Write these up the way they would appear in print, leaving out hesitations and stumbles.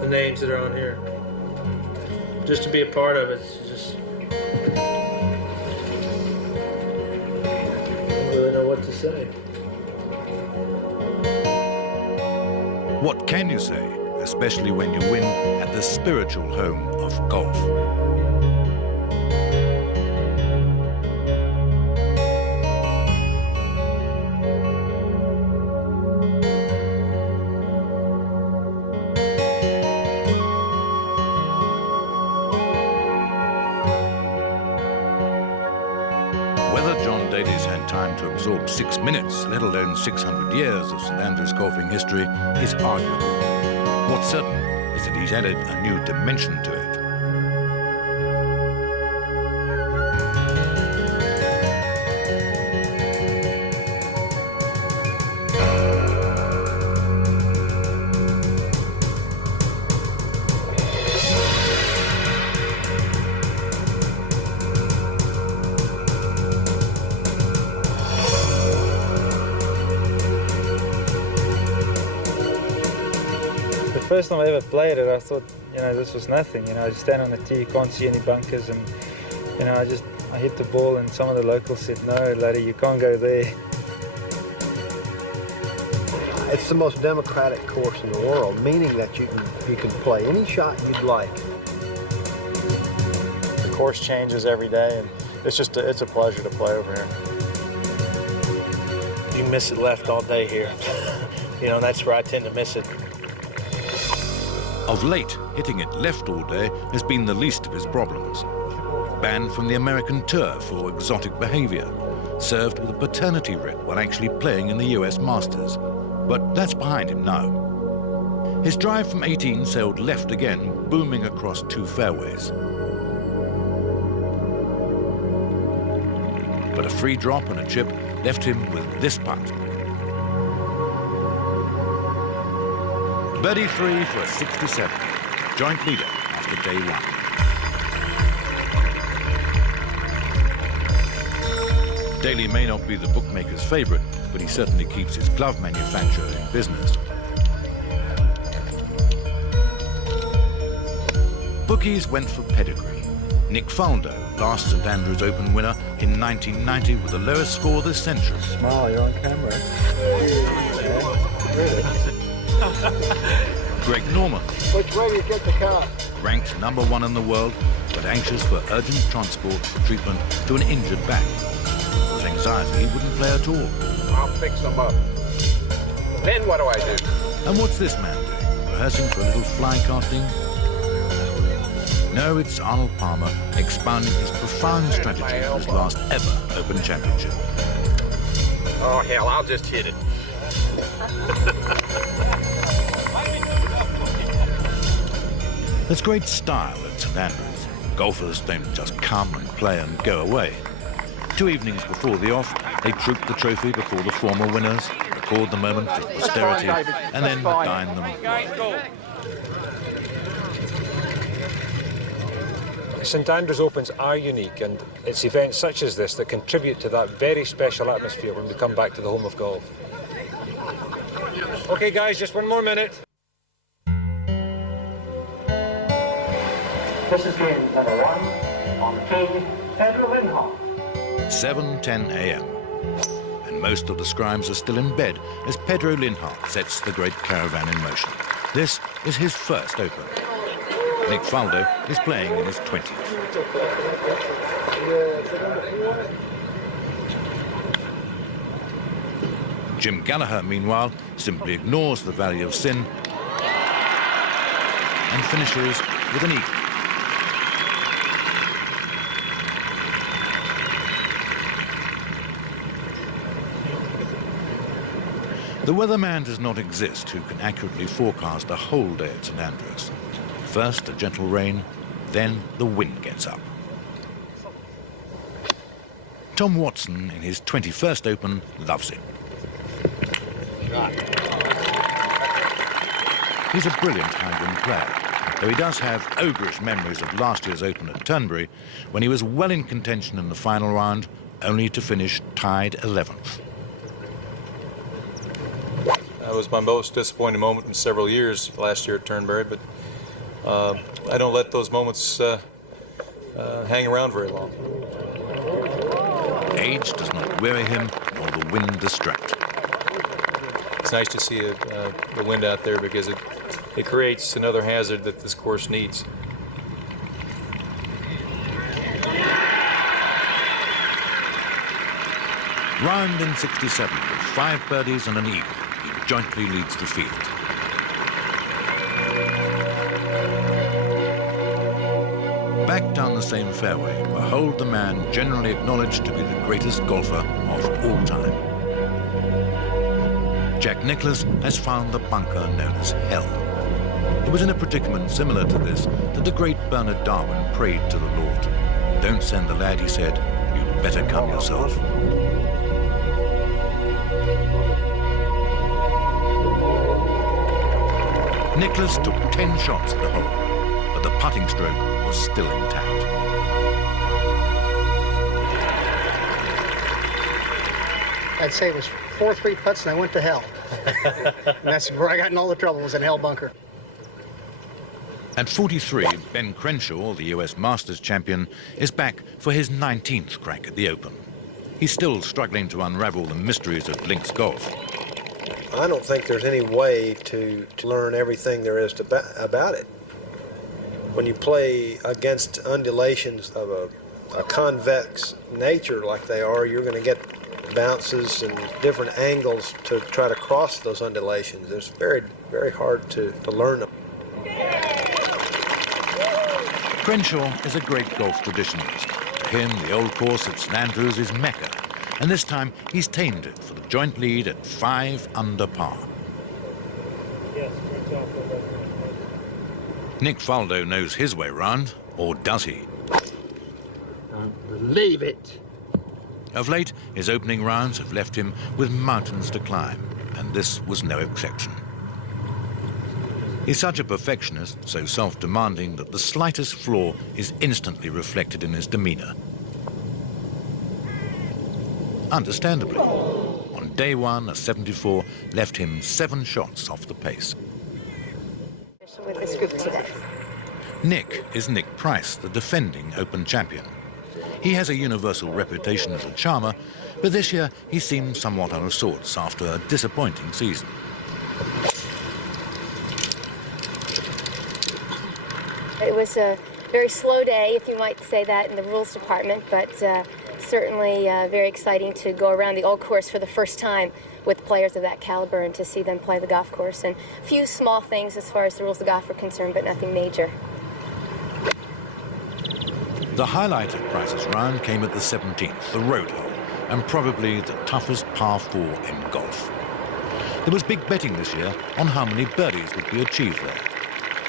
the names that are on here. Just to be a part of it, it's just... I don't really know what to say. What can you say, especially when you win at the spiritual home of golf? Whether John Daly's had time to absorb 6 minutes, let alone 600 years of St Andrews golfing history, is arguable. What's certain is that he's added a new dimension to it. The first time I ever played it, I thought, this was nothing. I just stand on the tee, can't see any bunkers, and, I hit the ball, and some of the locals said, "No, laddie, you can't go there." It's the most democratic course in the world, meaning that you can play any shot you'd like. The course changes every day, and it's a pleasure to play over here. You miss it left all day here. That's where I tend to miss it. Of late, hitting it left all day has been the least of his problems. Banned from the American tour for exotic behavior, served with a paternity writ while actually playing in the US Masters. But that's behind him now. His drive from 18 sailed left again, booming across 2 fairways. But a free drop and a chip left him with this putt. Birdie 3 for a 67, joint leader after day 1. Daly may not be the bookmaker's favourite, but he certainly keeps his glove manufacturer in business. Bookies went for pedigree. Nick Faldo, last St Andrews Open winner in 1990 with the lowest score this century. Smile, you're on camera. Really? Greg Norman, Which way do you get the car? ranked #1 in the world, but anxious for urgent transport for treatment to an injured back. With anxiety, he wouldn't play at all. I'll fix them up. Then what do I do? And what's this man doing? Rehearsing for a little fly casting? No, it's Arnold Palmer expounding his profound strategy for his last ever Open Championship. Oh, hell, I'll just hit it. There's great style at St Andrews. Golfers don't just come and play and go away. 2 evenings before the off, they troop the trophy before the former winners, record the moment for posterity, and then dine them. St Andrews Opens are unique, and it's events such as this that contribute to that very special atmosphere when we come back to the home of golf. Okay, guys, just 1 more minute. This is game number 1 on the tee, Pedro Lindhoff. 7:10 a.m. And most of the scribes are still in bed as Pedro Lindhoff sets the great caravan in motion. This is his first Open. Nick Faldo is playing in his 20th. Jim Gallagher, meanwhile, simply ignores the Valley of Sin and finishes with an eagle. The weatherman does not exist who can accurately forecast a whole day at St Andrews. First a gentle rain, then the wind gets up. Tom Watson, in his 21st Open, loves it. He's a brilliant hand-in player, though he does have ogreish memories of last year's Open at Turnberry, when he was well in contention in the final round, only to finish tied 11th. That was my most disappointing moment in several years last year at Turnberry, but I don't let those moments hang around very long. Age does not weary him, nor the wind distract. It's nice to see the wind out there because it creates another hazard that this course needs. Round in 67, with 5 birdies and an eagle, he jointly leads the field. Back down the same fairway, behold the man generally acknowledged to be the greatest golfer of all time. Jack Nicklaus has found the bunker known as hell. It was in a predicament similar to this that the great Bernard Darwin prayed to the Lord. Don't send the lad, he said, you'd better come yourself. Nicklaus took 10 shots at the hole, but the putting stroke was still intact. I'd say it was 4 3 putts and I went to hell. And that's where I got in all the trouble, was in hell bunker. At 43, Ben Crenshaw, the US Masters champion, is back for his 19th crack at the Open. He's still struggling to unravel the mysteries of links golf. I don't think there's any way to learn everything there is about it. When you play against undulations of a convex nature like they are, you're going to get bounces and different angles to try to cross those undulations. It's very, very hard to learn them. Crenshaw is a great golf traditionalist. For him, the old course at St Andrews is Mecca, and this time he's tamed it for the joint lead at 5 under par. Nick Faldo knows his way round, or does he? Believe it. Of late, his opening rounds have left him with mountains to climb, and this was no exception. He's such a perfectionist, so self-demanding, that the slightest flaw is instantly reflected in his demeanor. Understandably, on day one, a 74 left him 7 shots off the pace. With this group today. Nick is Nick Price, the defending Open champion. He has a universal reputation as a charmer, but this year he seemed somewhat out of sorts after a disappointing season. It was a very slow day, if you might say that, in the rules department, but certainly very exciting to go around the old course for the first time with players of that caliber and to see them play the golf course. And a few small things as far as the rules of golf are concerned, but nothing major. The highlight of Price's round came at the 17th, the road hole, and probably the toughest par 4 in golf. There was big betting this year on how many birdies would be achieved there.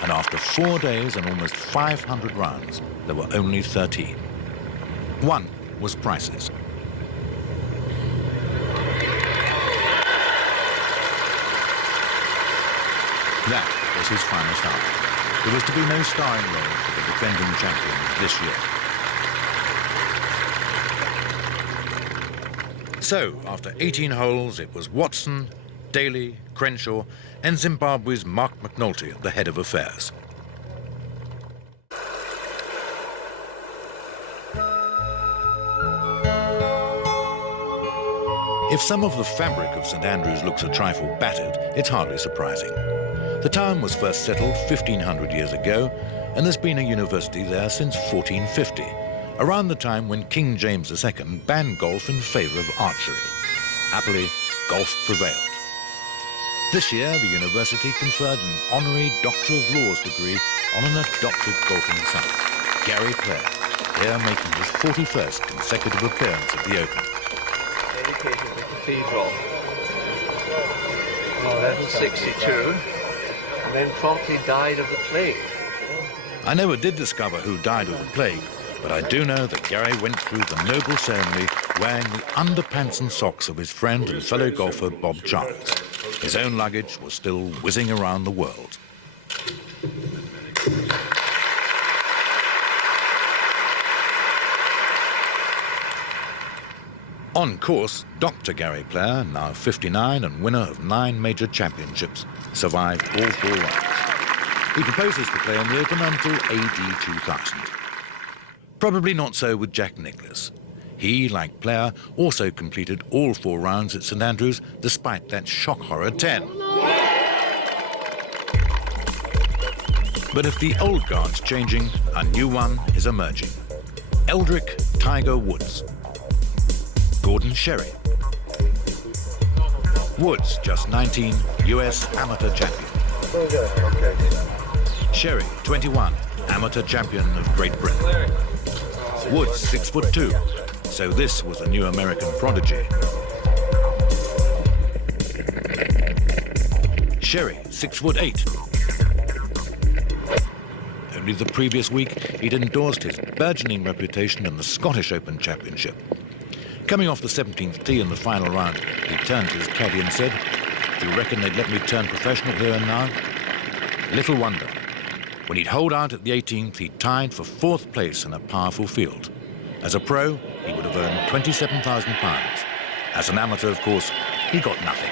And after 4 days and almost 500 rounds, there were only 13. One was Price's. That was his finest hour. There was to be no starring role for the defending champion this year. So, after 18 holes, it was Watson, Daly, Crenshaw, and Zimbabwe's Mark McNulty at the head of affairs. If some of the fabric of St Andrews looks a trifle battered, it's hardly surprising. The town was first settled 1,500 years ago, and there's been a university there since 1450, around the time when King James II banned golf in favour of archery. Happily, golf prevailed. This year, the university conferred an honorary Doctor of Laws degree on an adopted golfing son, Gary Player, here making his 41st consecutive appearance at the Open. Dedicated to the cathedral in 1162, and then promptly died of the plague. I never did discover who died of the plague, but I do know that Gary went through the noble ceremony wearing the underpants and socks of his friend and fellow golfer Bob Charles. His own luggage was still whizzing around the world. On course, Dr. Gary Player, now 59 and winner of 9 major championships, survived all 4 rounds. He proposes to play in the Open until AD 2000. Probably not so with Jack Nicklaus. He, like Player, also completed all 4 rounds at St Andrews, despite that shock horror 10. But if the old guard's changing, a new one is emerging. Eldrick Tiger Woods. Gordon Sherry. Woods, just 19, US amateur champion. Okay. Sherry, 21, amateur champion of Great Britain. Woods, 6'2", so this was a new American prodigy. Sherry, 6'8". Only the previous week, he'd endorsed his burgeoning reputation in the Scottish Open Championship. Coming off the 17th tee in the final round, he turned to his caddy and said, "Do you reckon they'd let me turn professional here and now?" Little wonder. When he'd holed out at the 18th, he tied for 4th place in a powerful field. As a pro, he would have earned £27,000. As an amateur, of course, he got nothing.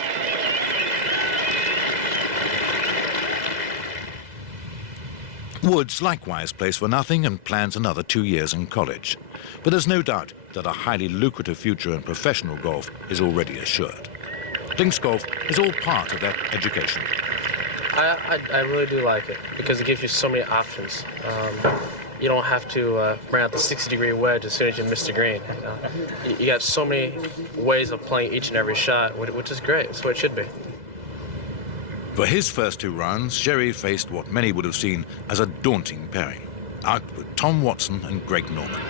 Woods likewise plays for nothing and plans another 2 years in college. But there's no doubt that a highly lucrative future in professional golf is already assured. Links golf is all part of that education. I really do like it because it gives you so many options. You don't have to bring out the 60-degree wedge as soon as you miss the green. You got so many ways of playing each and every shot, which is great. That's what it should be. For his first 2 rounds, Sherry faced what many would have seen as a daunting pairing, out with Tom Watson and Greg Norman.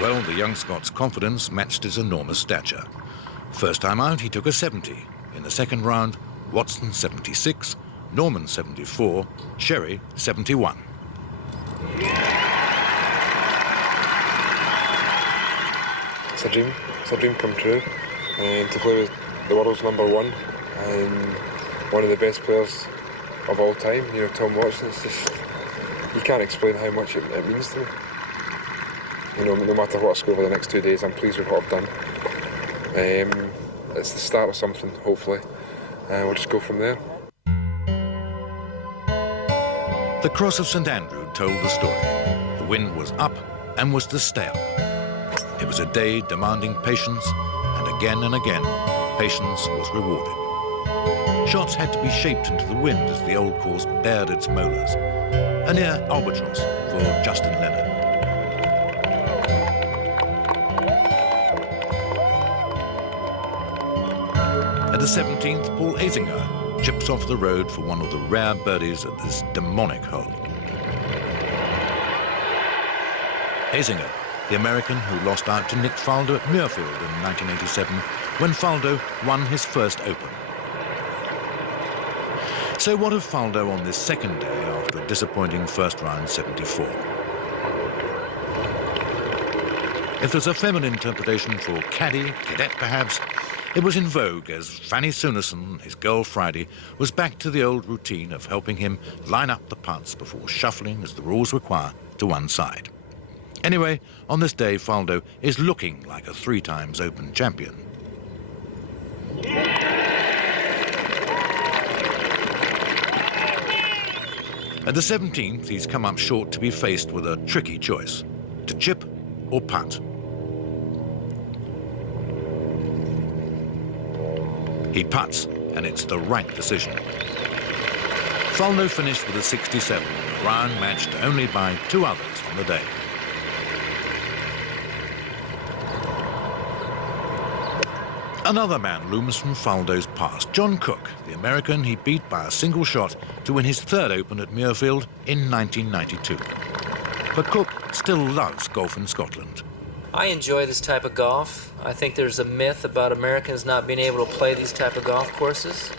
Well, the young Scot's confidence matched his enormous stature. First time out, he took a 70. In the second round, Watson 76, Norman 74, Sherry 71. It's a dream. It's a dream come true. To play with the world's #1 and one of the best players of all time, you know, Tom Watson. It's just, you can't explain how much it means to me. You know, no matter what I score over the next 2 days, I'm pleased with what I've done. It's the start of something, hopefully. We'll just go from there. The Cross of St Andrew told the story. The wind was up and was to stay up. It was a day demanding patience, and again, patience was rewarded. Shots had to be shaped into the wind as the old course bared its molars. A near albatross for Justin Leonard. At the 17th, Paul Azinger chips off the road for one of the rare birdies at this demonic hole. Azinger, the American who lost out to Nick Faldo at Muirfield in 1987, when Faldo won his first Open. So what of Faldo on this second day after a disappointing first round 74? If there's a feminine interpretation for caddy, cadet perhaps, it was in vogue as Fanny Sunerson, his girl Friday, was back to the old routine of helping him line up the putts before shuffling, as the rules require, to one side. Anyway, on this day, Faldo is looking like a 3 times Open champion. At the 17th, he's come up short to be faced with a tricky choice, to chip or putt. He putts, and it's the right decision. Faldo finished with a 67, a round matched only by 2 others on the day. Another man looms from Faldo's past, John Cook, the American he beat by a single shot to win his 3rd Open at Muirfield in 1992. But Cook still loves golf in Scotland. I enjoy this type of golf. I think there's a myth about Americans not being able to play these type of golf courses.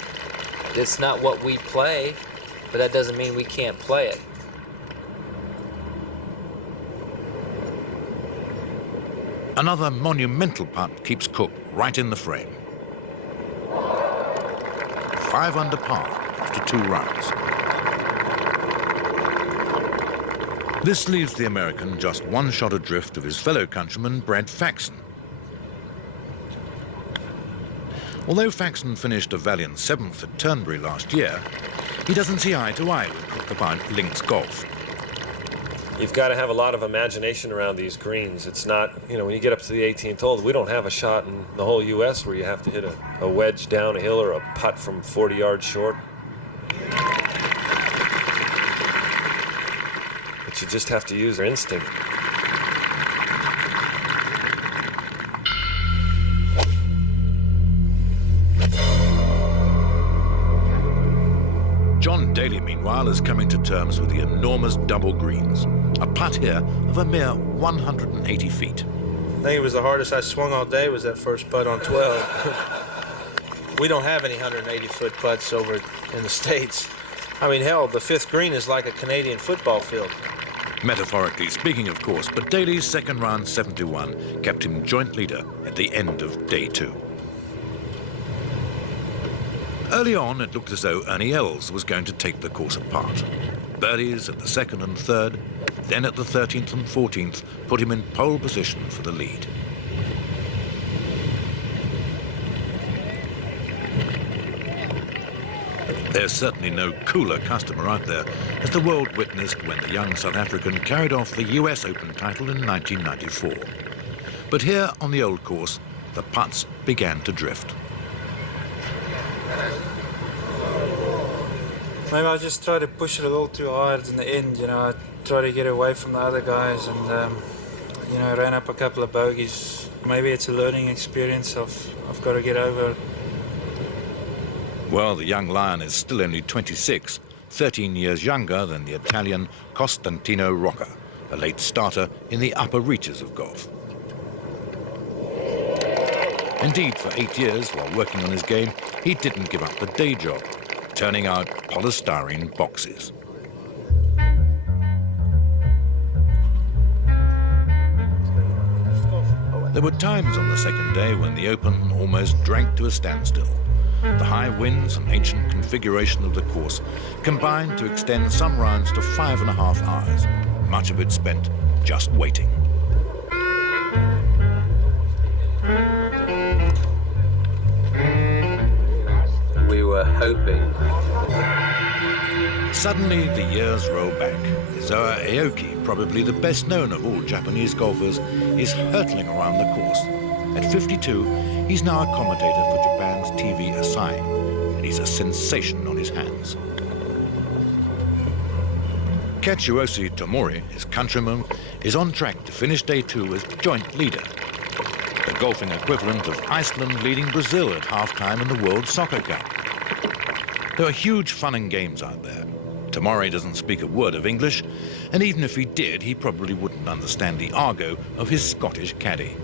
It's not what we play, but that doesn't mean we can't play it. Another monumental putt keeps Cook right in the frame. 5 under par after 2 rounds. This leaves the American just one shot adrift of his fellow countryman, Brad Faxon. Although Faxon finished a valiant 7th at Turnberry last year, he doesn't see eye to eye with Cook about links golf. You've got to have a lot of imagination around these greens. It's not, you know, when you get up to the 18th hole, we don't have a shot in the whole U.S. where you have to hit a wedge down a hill or a putt from 40 yards short. But you just have to use your instinct. John Daly, meanwhile, is coming to terms with the enormous double greens. A putt here of a mere 180 feet. I think it was the hardest I swung all day was that first putt on 12. We don't have any 180-foot putts over in the States. I mean, hell, the 5th green is like a Canadian football field. Metaphorically speaking, of course, but Daly's second round 71 kept him joint leader at the end of day 2. Early on, it looked as though Ernie Els was going to take the course apart. Birdies at the 2nd and 3rd, then at the 13th and 14th, put him in pole position for the lead. There's certainly no cooler customer out there, as the world witnessed when the young South African carried off the US Open title in 1994. But here on the old course, the putts began to drift. Maybe I just tried to push it a little too hard in the end, you know. I tried to get away from the other guys and, you know, ran up a couple of bogeys. Maybe it's a learning experience I've got to get over. Well, the young lion is still only 26, 13 years younger than the Italian Costantino Rocca, a late starter in the upper reaches of golf. Indeed, for 8 years, while working on his game, he didn't give up the day job, turning out polystyrene boxes. There were times on the second day when the Open almost drank to a standstill. The high winds and ancient configuration of the course combined to extend some rounds to 5.5 hours, much of it spent just waiting. We were hoping. Suddenly, the years roll back. Zoa Aoki, probably the best known of all Japanese golfers, is hurtling around the course. At 52, he's now a commentator for Japan's TV Asahi, and he's a sensation on his hands. Katsuosi Tomori, his countryman, is on track to finish day 2 as joint leader, the golfing equivalent of Iceland leading Brazil at halftime in the World Soccer Cup. There are huge fun and games out there. Tomori doesn't speak a word of English, and even if he did, he probably wouldn't understand the argot of his Scottish caddie.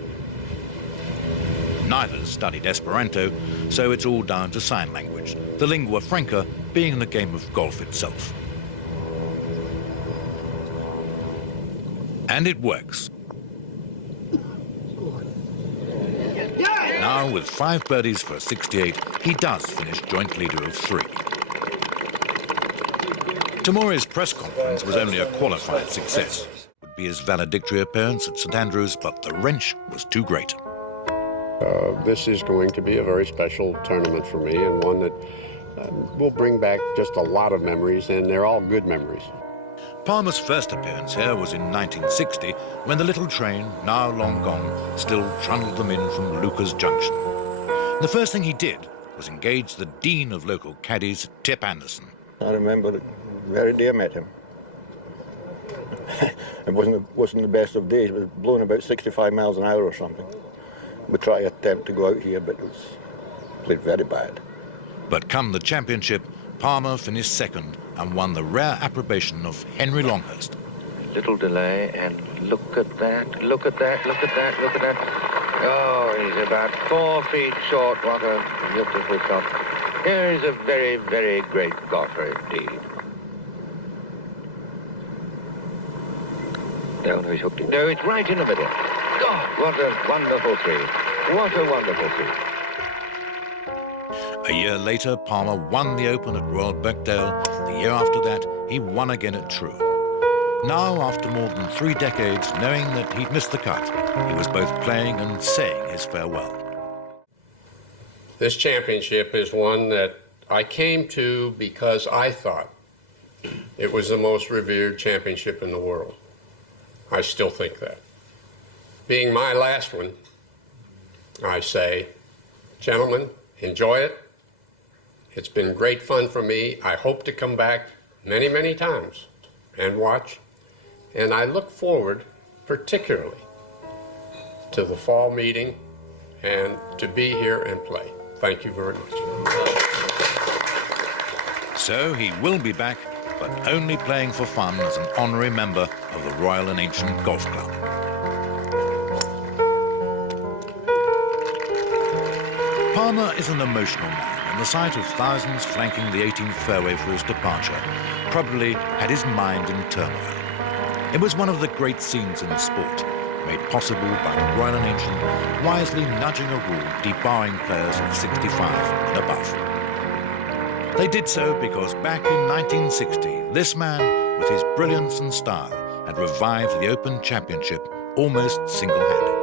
Neither studied Esperanto, so it's all down to sign language, the lingua franca being the game of golf itself. And it works. Now, with 5 birdies for a 68, he does finish joint leader of 3. Tomori's press conference was only a qualified success. It would be his valedictory appearance at St Andrews, but the wrench was too great. This is going to be a very special tournament for me, and one that will bring back just a lot of memories, and they're all good memories. Palmer's first appearance here was in 1960, when the little train, now long gone, still trundled them in from Lucas Junction. The first thing he did was engage the dean of local caddies, Tip Anderson. I remember the very day I met him. It wasn't the best of days, but it was blowing about 65 miles an hour or something. We tried to attempt to go out here, but it was played very bad. But come the championship, Palmer finished second and won the rare approbation of Henry Longhurst. Little delay, and look at that, look at that, look at that, look at that. Oh, he's about 4 feet short. What a beautiful shot. Here is a very, very great golfer indeed. No, he's hooked it. No, it's right in the middle. God, what a wonderful three. What a wonderful three. A year later, Palmer won the Open at Royal Birkdale. The year after that, he won again at True. Now, after more than 3 decades, knowing that he'd missed the cut, he was both playing and saying his farewell. This championship is one that I came to because I thought it was the most revered championship in the world. I still think that. Being my last one, I say, gentlemen, enjoy it. It's been great fun for me. I hope to come back many, many times and watch. And I look forward particularly to the fall meeting and to be here and play. Thank you very much. So he will be back, but only playing for fun as an honorary member of the Royal and Ancient Golf Club. Palmer is an emotional man, and the sight of thousands flanking the 18th fairway for his departure probably had his mind in turmoil. It was one of the great scenes in sport, made possible by the Royal and Ancient wisely nudging a rule debarring players of 65 and above. They did so because back in 1960, this man, with his brilliance and style, had revived the Open Championship almost single-handed.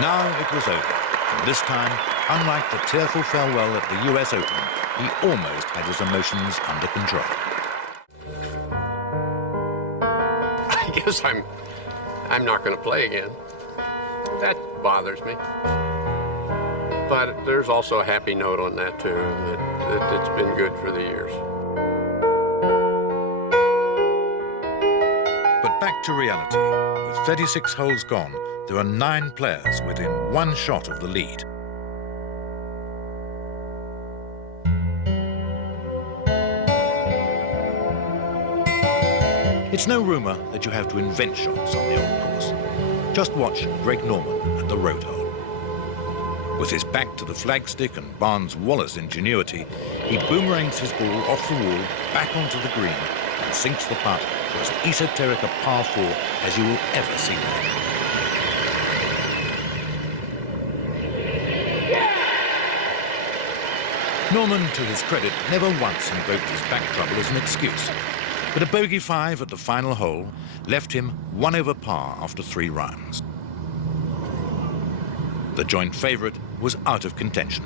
Now it was over, and this time, unlike the tearful farewell at the US Open, he almost had his emotions under control. I guess I'm not going to play again. That bothers me. But there's also a happy note on that too, that it's been good for the years. But back to reality. With 36 holes gone, there are 9 players within 1 shot of the lead. It's no rumour that you have to invent shots on the old course. Just watch Greg Norman at the road hole. With his back to the flagstick and Barnes-Wallace ingenuity, he boomerangs his ball off the wall, back onto the green, and sinks the putt for as esoteric a par 4 as you will ever see there. Norman, to his credit, never once invoked his back trouble as an excuse. But a bogey 5 at the final hole left him 1 over par after 3 rounds. The joint favourite was out of contention.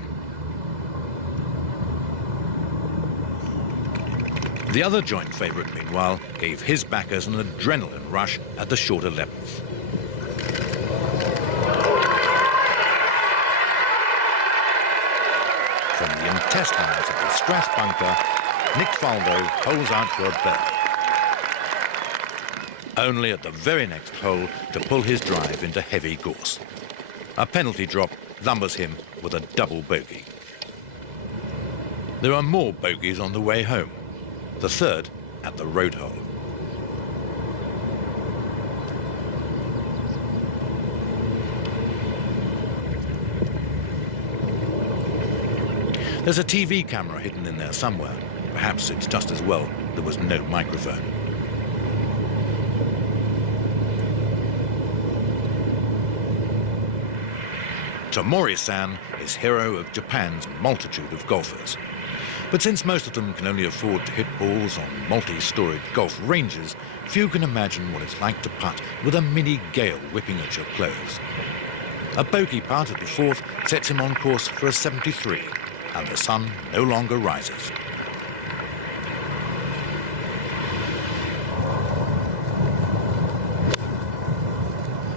The other joint favourite, meanwhile, gave his backers an adrenaline rush at the short 11th. From the intestines of the Strath bunker, Nick Faldo holes out for a birdie. Only at the very next hole to pull his drive into heavy gorse. A penalty drop lumbers him with a double bogey. There are more bogeys on the way home. The third at the road hole. There's a TV camera hidden in there somewhere. Perhaps it's just as well there was no microphone. Tomori-san is hero of Japan's multitude of golfers. But since most of them can only afford to hit balls on multi-storied golf ranges, few can imagine what it's like to putt with a mini gale whipping at your clothes. A bogey putt at the 4th sets him on course for a 73, and the sun no longer rises.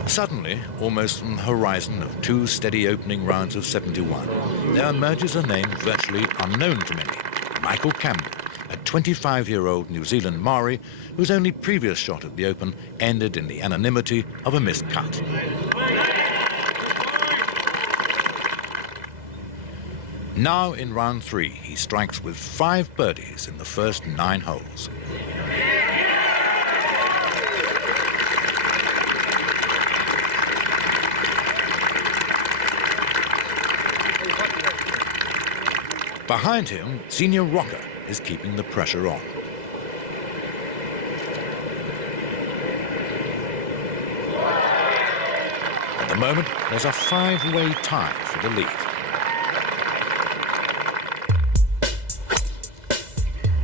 Suddenly, almost on the horizon of 2 steady opening rounds of 71, there emerges a name virtually unknown to many, Michael Campbell, a 25-year-old New Zealand Maori whose only previous shot at the Open ended in the anonymity of a missed cut. Now in round 3, he strikes with 5 birdies in the first 9 holes. Behind him, Senior Rocker is keeping the pressure on. the moment, there's a 5-way tie for the lead.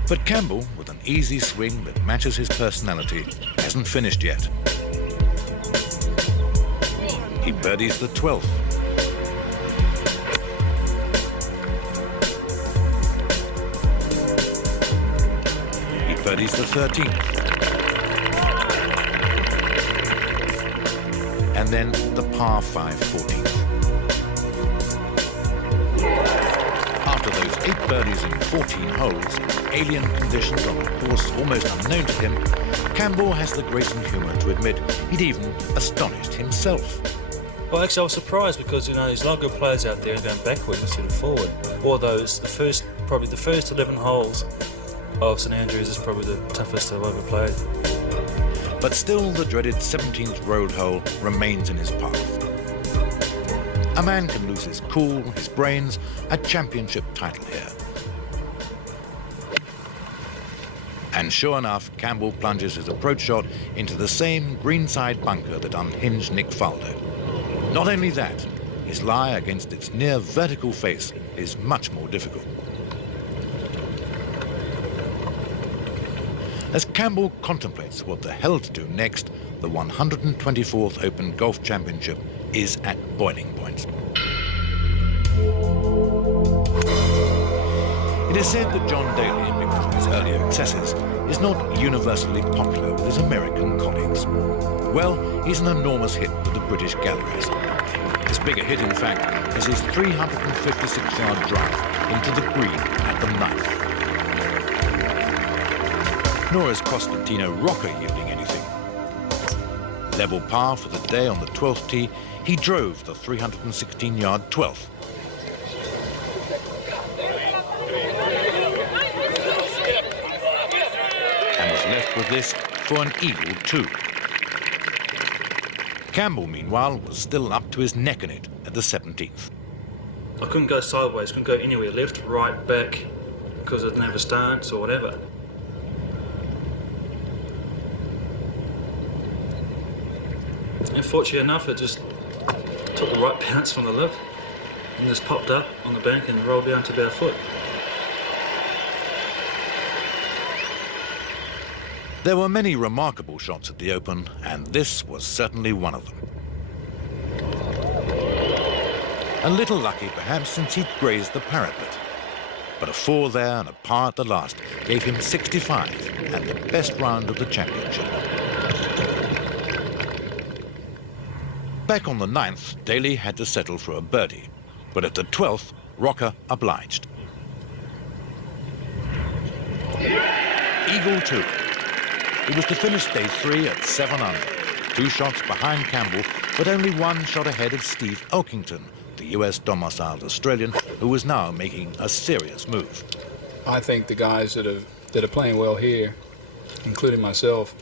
But Campbell, with an easy swing that matches his personality, hasn't finished yet. He birdies the 12th. He birdies the 13th. And then the par 5 14th. After those 8 birdies in 14 holes, alien conditions on a course almost unknown to him, Campbell has the grace and humour to admit he'd even astonished himself. Well, actually, I was surprised because, you know, there's a lot of good players out there going backward instead of forward. Although it's probably the first 11 holes of St Andrews is probably the toughest I've ever played. But still, the dreaded 17th road hole remains in his path. A man can lose his cool, his brains, a championship title here. And sure enough, Campbell plunges his approach shot into the same greenside bunker that unhinged Nick Faldo. Not only that, his lie against its near vertical face is much more difficult. As Campbell contemplates what the hell to do next, the 124th Open Golf Championship is at boiling point. It is said that John Daly, because of his earlier excesses, is not universally popular with his American colleagues. Well, he's an enormous hit with the British galleries. His bigger hit, in fact, is his 356-yard drive into the green at the 9th. Nor is Costantino Rocca yielding anything. Level par for the day on the 12th tee, he drove the 316-yard 12th. And was left with this for an eagle 2. Campbell, meanwhile, was still up to his neck in it at the 17th. I couldn't go sideways, couldn't go anywhere, left, right, back, because I didn't have a stance or whatever. And fortunately enough, it just took the right bounce from the lip and just popped up on the bank and rolled down to about a foot. There were many remarkable shots at the Open, and this was certainly one of them. A little lucky, perhaps, since he'd grazed the parapet. But a 4 there and a par at the last gave him 65 and the best round of the championship. Back on the 9th, Daly had to settle for a birdie, but at the 12th, Rocca obliged. Eagle 2. He was to finish day 3 at 7 under, 2 shots behind Campbell, but only 1 shot ahead of Steve Elkington, the US domiciled Australian, who was now making a serious move. I think the guys that are playing well here, including myself,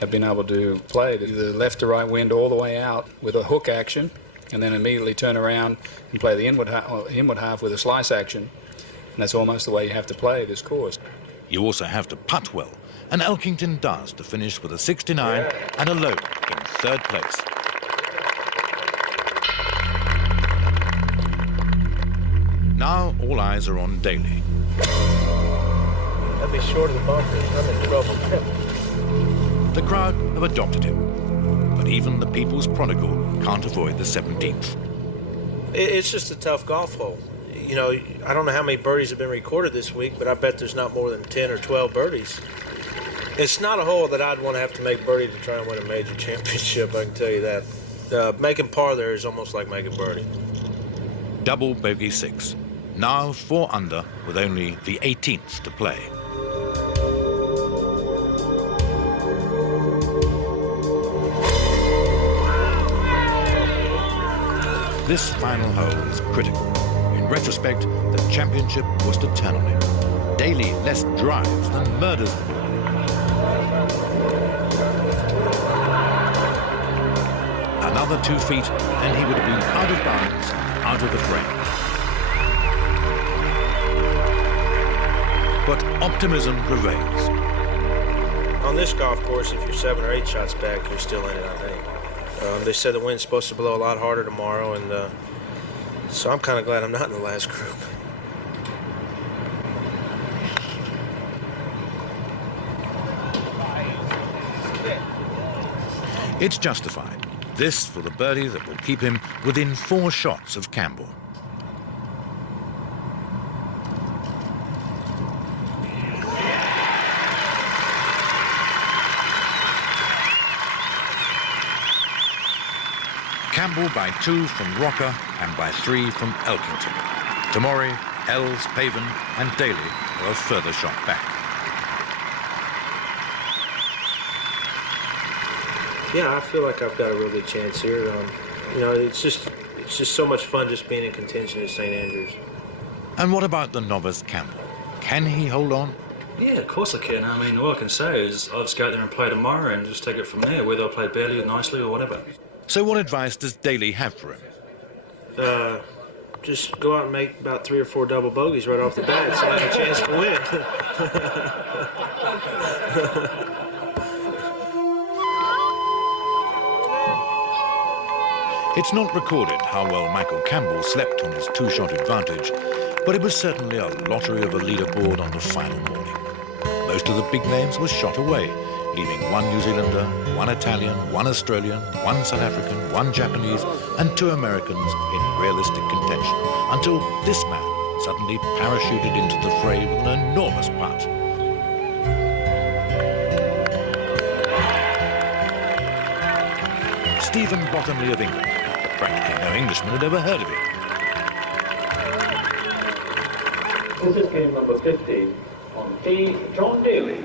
have been able to play the left to right wind all the way out with a hook action, and then immediately turn around and play the inward half with a slice action. And that's almost the way you have to play this course. You also have to putt well, and Elkington does to finish with a 69 and alone in 3rd place. Now all eyes are on Daly. I'd be short of the bunkers. I'm in trouble. The crowd have adopted him, but even the people's prodigal can't avoid the 17th. It's just a tough golf hole. You know, I don't know how many birdies have been recorded this week, but I bet there's not more than 10 or 12 birdies. It's not a hole that I'd want to have to make birdie to try and win a major championship, I can tell you that. Making par there is almost like making birdie. Double bogey 6. Now 4 under with only the 18th to play. This final hole is critical. In retrospect, the championship was to turn on him. Daly less drives than murders the ball. Another 2 feet, and he would have been out of bounds, out of the frame. But optimism prevails. On this golf course, if you're 7 or 8 shots back, you're still in it, I think. They said the wind's supposed to blow a lot harder tomorrow, and so I'm kind of glad I'm not in the last group. It's justified. This for the birdie that will keep him within 4 shots of Campbell. Campbell by 2 from Rocker and by 3 from Elkington. Tamori, Els, Paven and Daly are a further shot back. Yeah, I feel like I've got a real good chance here. You know, it's just so much fun just being in contention at St. Andrews. And what about the novice Campbell? Can he hold on? Yeah, of course I can. I mean, all I can say is I'll just go out there and play tomorrow and just take it from there, whether I play barely or nicely or whatever. So what advice does Daly have for him? Just go out and make about 3 or 4 double bogeys right off the bat so I have a chance to win. It's not recorded how well Michael Campbell slept on his 2-shot advantage, but it was certainly a lottery of a leaderboard on the final morning. Most of the big names were shot away, leaving 1 New Zealander, 1 Italian, 1 Australian, 1 South African, 1 Japanese, and 2 Americans in realistic contention, until this man suddenly parachuted into the fray with an enormous putt. Stephen Bottomley of England. Practically no Englishman had ever heard of it. This is game number 50 on tee, John Daly.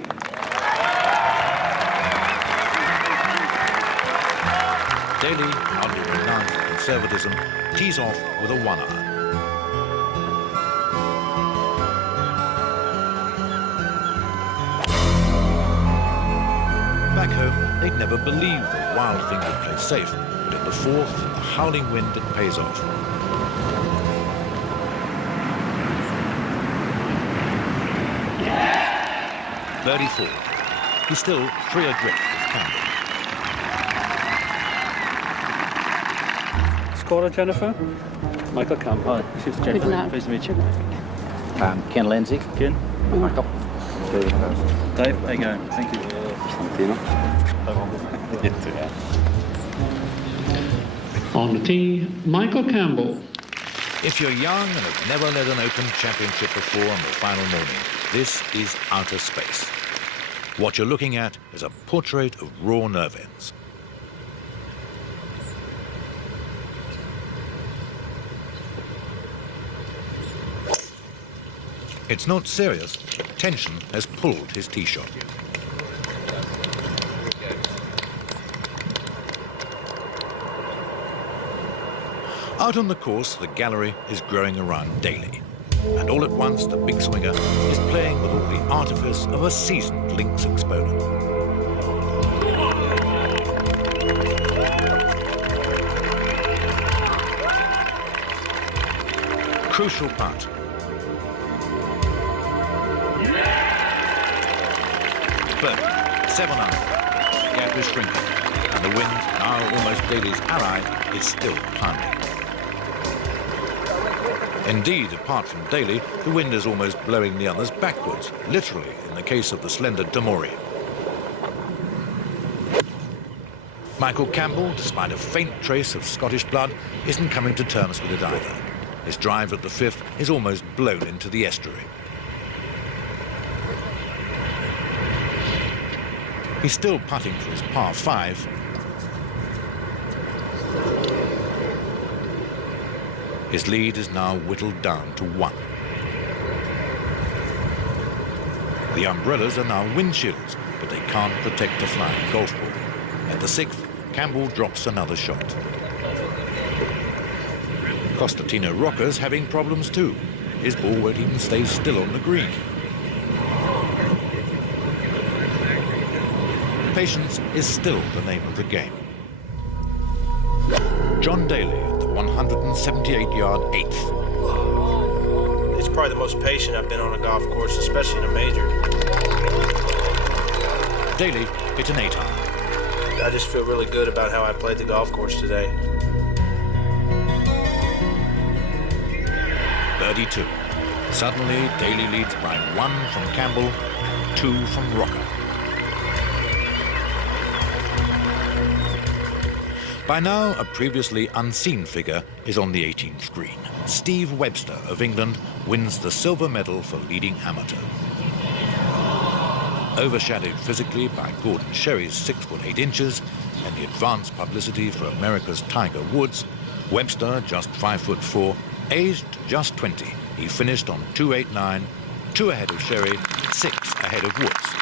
Daly, under renowned for conservatism, tees off with a 1-iron. Back home, they'd never believed the wild thing would play safe, but at the 4th, the howling wind, it pays off. Birdie 4. He's still 3 adrift with Campbell. Scorer, Jennifer? Michael Campbell. Hi, this is Jennifer. Pleased to meet you. Ken Lindsay. Ken. Michael. Dave, how you going? Thank you. On the tee, Michael Campbell. If you're young and have never led an Open Championship before on the final morning, this is outer space. What you're looking at is a portrait of raw nerve ends. It's not serious, but tension has pulled his tee shot. Out on the course, the gallery is growing around Daly. And all at once, the big swinger is playing with all the artifice of a seasoned links exponent. Crucial putt. Birdie, 7 under. The gap is shrinking, and the wind, now almost Daly's ally, is still pounding. Indeed, apart from Daly, the wind is almost blowing the others backwards, literally in the case of the slender Tamori. Michael Campbell, despite a faint trace of Scottish blood, isn't coming to terms with it either. His drive at the 5th is almost blown into the estuary. He's still putting for his par 5. His lead is now whittled down to 1. The umbrellas are now windshields, but they can't protect a flying golf ball. At the 6th, Campbell drops another shot. Costantino Rocca's having problems too. His ball won't even stay still on the green. Patience is still the name of the game. John Daly at the 178-yard 8th. It's probably the most patient I've been on a golf course, especially in a major. Daly hit an 8-iron. I just feel really good about how I played the golf course today. Birdie 2. Suddenly, Daly leads by 1 from Campbell and 2 from Rocker. By now, a previously unseen figure is on the 18th green. Steve Webster of England wins the silver medal for leading amateur. Overshadowed physically by Gordon Sherry's 6 foot 8 inches and the advanced publicity for America's Tiger Woods, Webster, just 5 foot 4, aged just 20. He finished on 289, 2 ahead of Sherry, 6 ahead of Woods.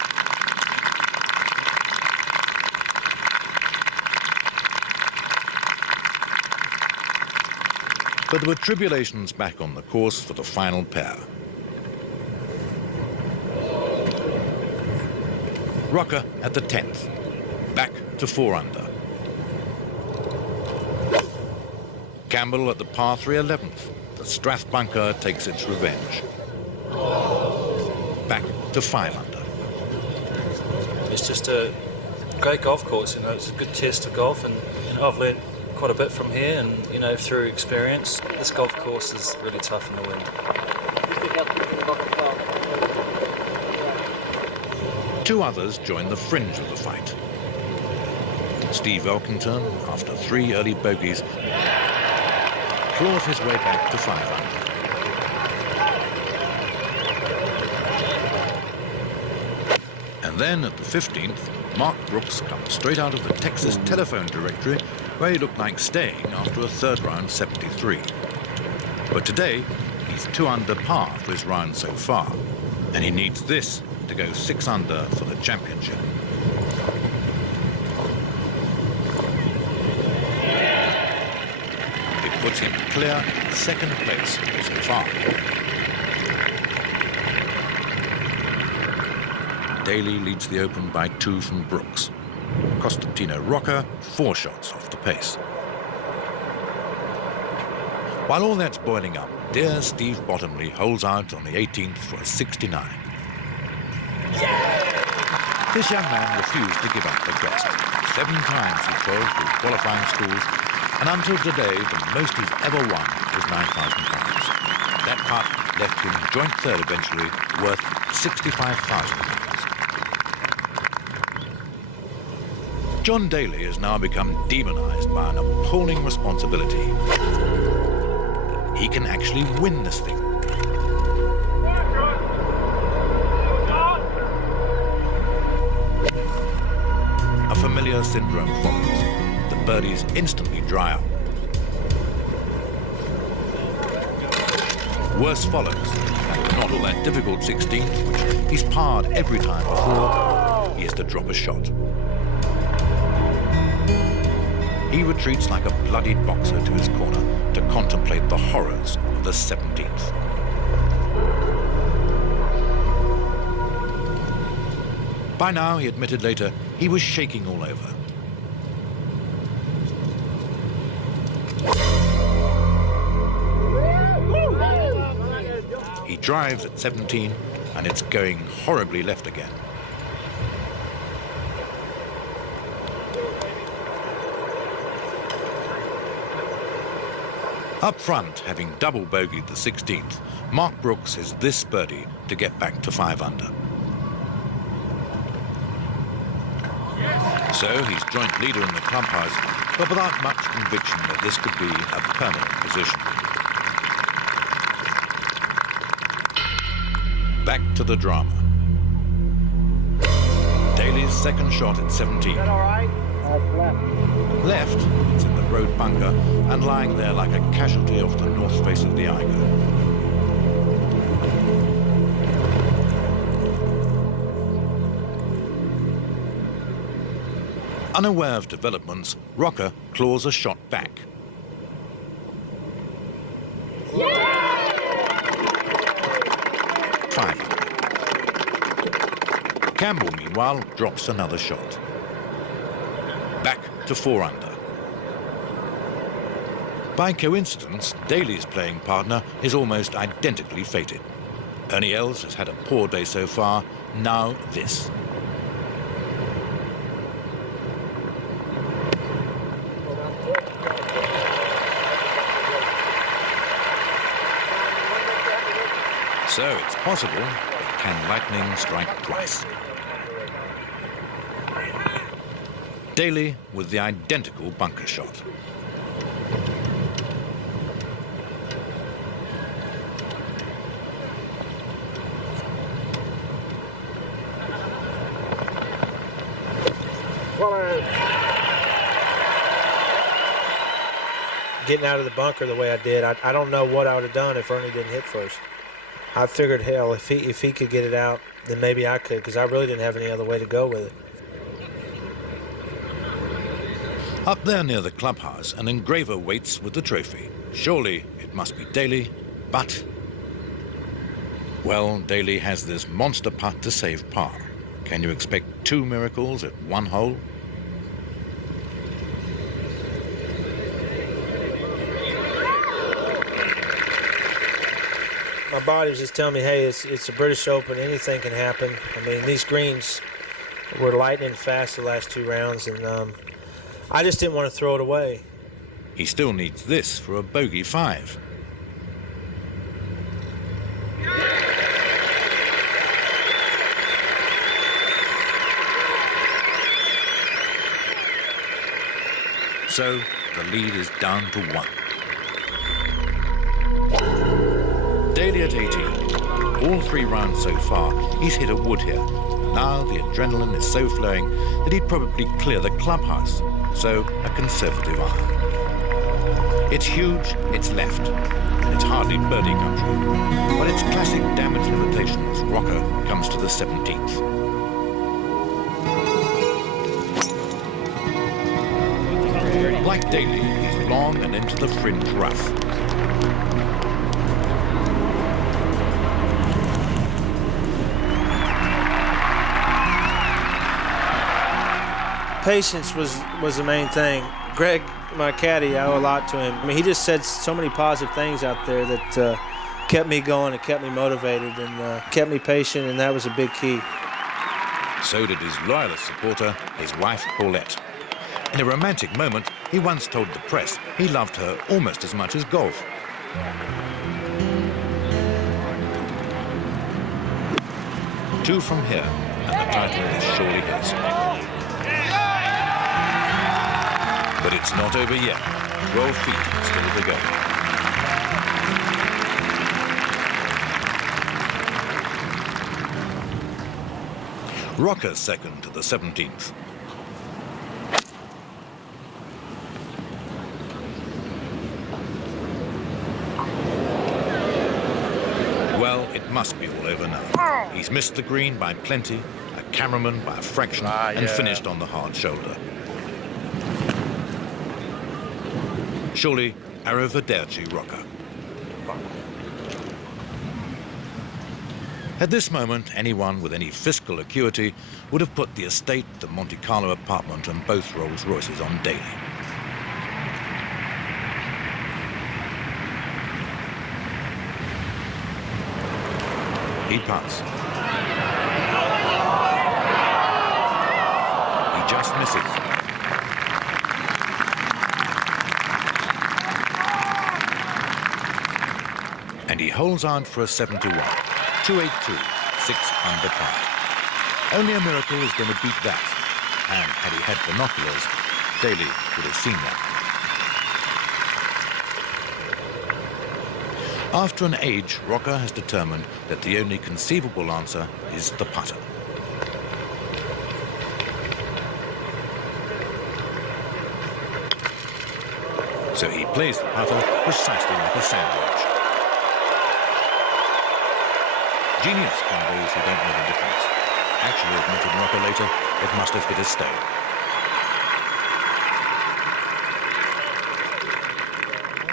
But there were tribulations back on the course for the final pair. Rocker at the 10th, back to 4 under. Campbell at the par 3 11th. The Strath bunker takes its revenge. Back to 5 under. It's just a great golf course, you know, it's a good test of golf, and you know, I've learned quite a bit from here, and you know, through experience. This golf course is really tough in the wind. 2 others join the fringe of the fight. Steve Elkington, after 3 early bogeys, claws his way back to 5 under. And then at the 15th, Mark Brooks comes straight out of the Texas telephone directory, where he looked like staying after a 3rd round 73. But today, he's 2 under par for his round so far, and he needs this to go 6 under for the championship. It puts him clear 2nd place so far. Daly leads the Open by 2 from Brooks. Costantino Rocker 4 shots off the pace. While all that's boiling up, dear Steve Bottomley holds out on the 18th for a 69. This young man refused to give up the ghost. 7 times he toiled through qualifying schools, and until today, the most he's ever won was £9,000. That putt left him joint 3rd eventually, worth £65,000. John Daly has now become demonized by an appalling responsibility. He can actually win this thing. A familiar syndrome follows. The birdies instantly dry up. Worse follows, and not all that difficult 16th, which he's parred every time before, he has to drop a shot. He retreats like a bloodied boxer to his corner to contemplate the horrors of the 17th. By now, he admitted later, he was shaking all over. He drives at 17, and it's going horribly left again. Up front, having double bogeyed the 16th, Mark Brooks has this birdie to get back to 5 under. So he's joint leader in the clubhouse, but without much conviction that this could be a permanent position. Back to the drama. Daly's second shot at 17. All right? Left, it's in the road bunker and lying there like a casualty off the north face of the Eiger. Unaware of developments, Rocker claws a shot back. Five. Campbell, meanwhile, drops another shot. Back to 4 under. By coincidence, Daly's playing partner is almost identically fated. Ernie Els has had a poor day so far, now this. So it's possible, but can lightning strike twice? Daly with the identical bunker shot. Getting out of the bunker the way I did, I don't know what I would have done if Ernie didn't hit first. I figured, hell, if he could get it out, then maybe I could, because I really didn't have any other way to go with it. Up there near the clubhouse, an engraver waits with the trophy. Surely it must be Daly, but... Well, Daly has this monster putt to save par. Can you expect 2 miracles at 1 hole? My body was just telling me, hey, it's a British Open, anything can happen. I mean, these greens were lightning fast the last 2 rounds, and I just didn't want to throw it away. He still needs this for a bogey 5. So the lead is down to 1. Daly at 18. All 3 rounds so far, he's hit a wood here. Now the adrenaline is so flowing that he'd probably clear the clubhouse. So a conservative iron. It's huge, it's left. It's hardly birdie country. But it's classic damage limitations. Rocker comes to the 17th. Like Daly, he's long and into the fringe rough. Patience was the main thing. Greg, my caddy, I owe a lot to him. I mean, he just said so many positive things out there that kept me going and kept me motivated and kept me patient, and that was a big key. So did his loyalist supporter, his wife, Paulette. In a romantic moment, he once told the press he loved her almost as much as golf. Two from here, and the title is surely his. But it's not over yet. 12 feet still to go. Rocker second to the 17th. Well, it must be all over now. He's missed the green by plenty, a cameraman by a fraction, and finished on the hard shoulder. Surely, arrivederci, Rocker. At this moment, anyone with any fiscal acuity would have put the estate, the Monte Carlo apartment, and both Rolls Royces on Daly. He putts. He just misses. And he holds on for a 7-1. 282, 6 under par. Only a miracle is going to beat that. And had he had binoculars, Daly would have seen that. After an age, Rocker has determined that the only conceivable answer is the putter. So he plays the putter precisely like a sandwich. Genius by those who don't know the difference. Actually, admitted Rocker later, it must have hit a stone.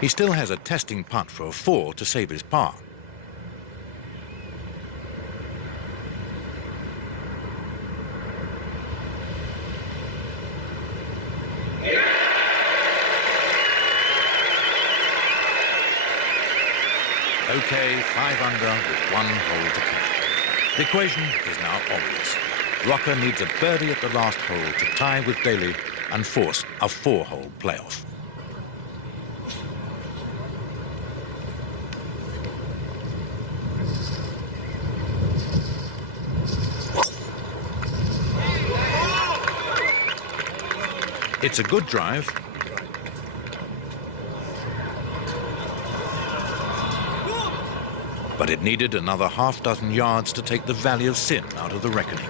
He still has a testing putt for a 4 to save his par. Okay, 5 under with 1 hole to play. The equation is now obvious. Rocker needs a birdie at the last hole to tie with Daly and force a 4-hole playoff. It's a good drive. But it needed another half-dozen yards to take the Valley of Sin out of the reckoning.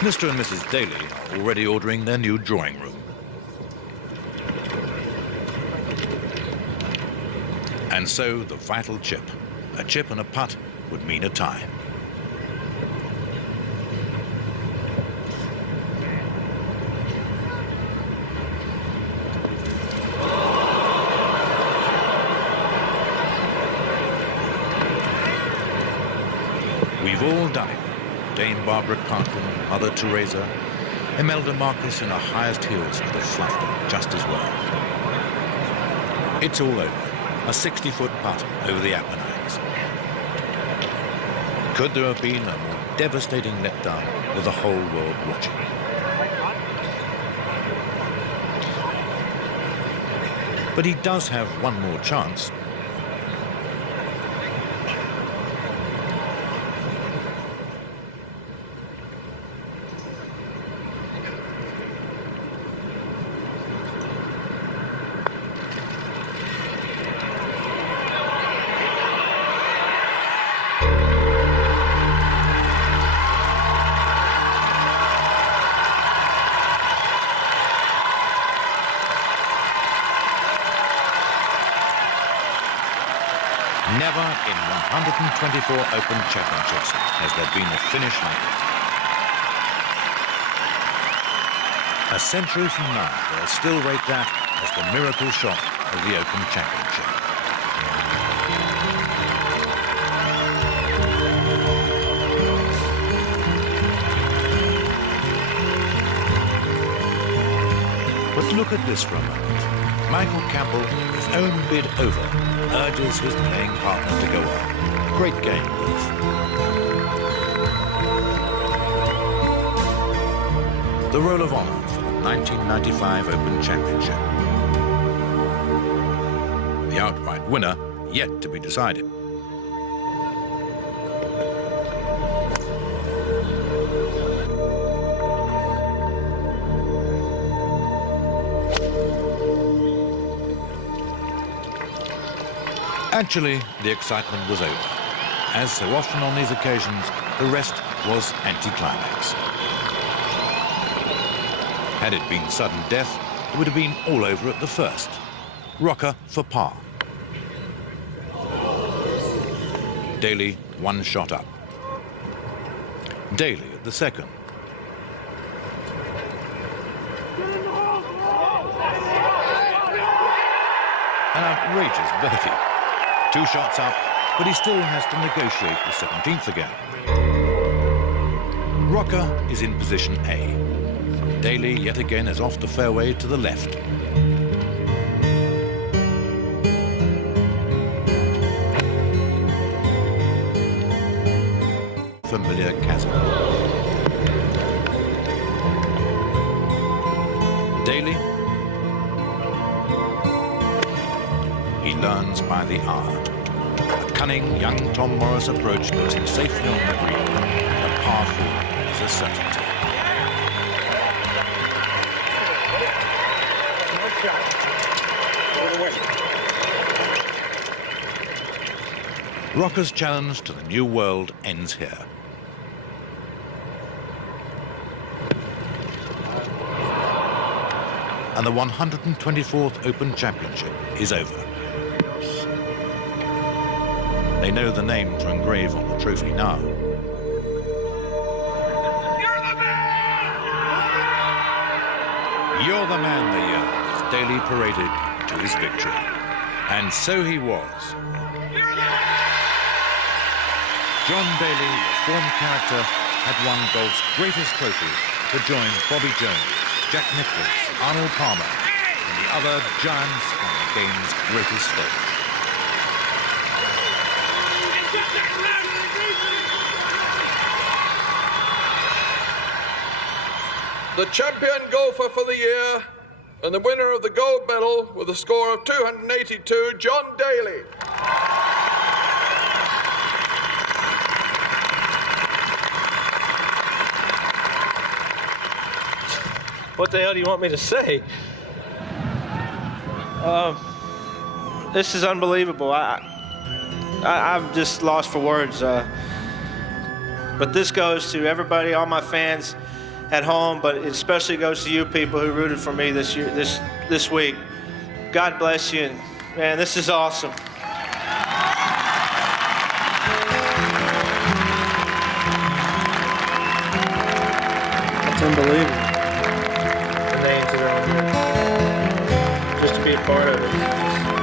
Mr. and Mrs. Daly are already ordering their new drawing room. And so the vital chip. A chip and a putt would mean a tie. We've all done it. Dame Barbara Parkin, Mother Teresa, Imelda Marcus in her highest heels would have fluffed them just as well. It's all over. A 60-foot putt over the Apennines. Could there have been a more devastating letdown with the whole world watching? But he does have one more chance. Never in 124 Open Championships has there been a finish like it. A century from now, they'll still rate that as the miracle shot of the Open Championship. But look at this for a moment. Michael Campbell, his own bid over, urges his playing partner to go on. Great game, Wolf. The Roll of Honour for the 1995 Open Championship. The outright winner yet to be decided. Actually, the excitement was over. As so often on these occasions, the rest was anticlimax. Had it been sudden death, it would have been all over at the first. Rocker for par. Daly one shot up. Daly at the second. An outrageous birdie. 2 shots up, but he still has to negotiate the 17th again. Rocker is in position A. Daly yet again is off the fairway to the left. Familiar chasm. Daly. He learns by the hour. A cunning young Tom Morris approach puts him safely on the green. A par 4 is a certainty. Rocker's challenge to the new world ends here. And the 124th Open Championship is over. They know the name to engrave on the trophy now. You're the man, they yelled as Daly paraded to his victory. And so he was. John Daly, the form character, had won golf's greatest trophies to join Bobby Jones, Jack Nicklaus, Arnold Palmer, and the other giants on the game's greatest stage. The champion golfer for the year and the winner of the gold medal with a score of 282, John Daly. What the hell do you want me to say? This is unbelievable. I'm just lost for words. But this goes to everybody, all my fans at home, but it especially goes to you people who rooted for me this year, this week. God bless you, and man, this is awesome. It's unbelievable. The names that are on here. Just to be a part of it.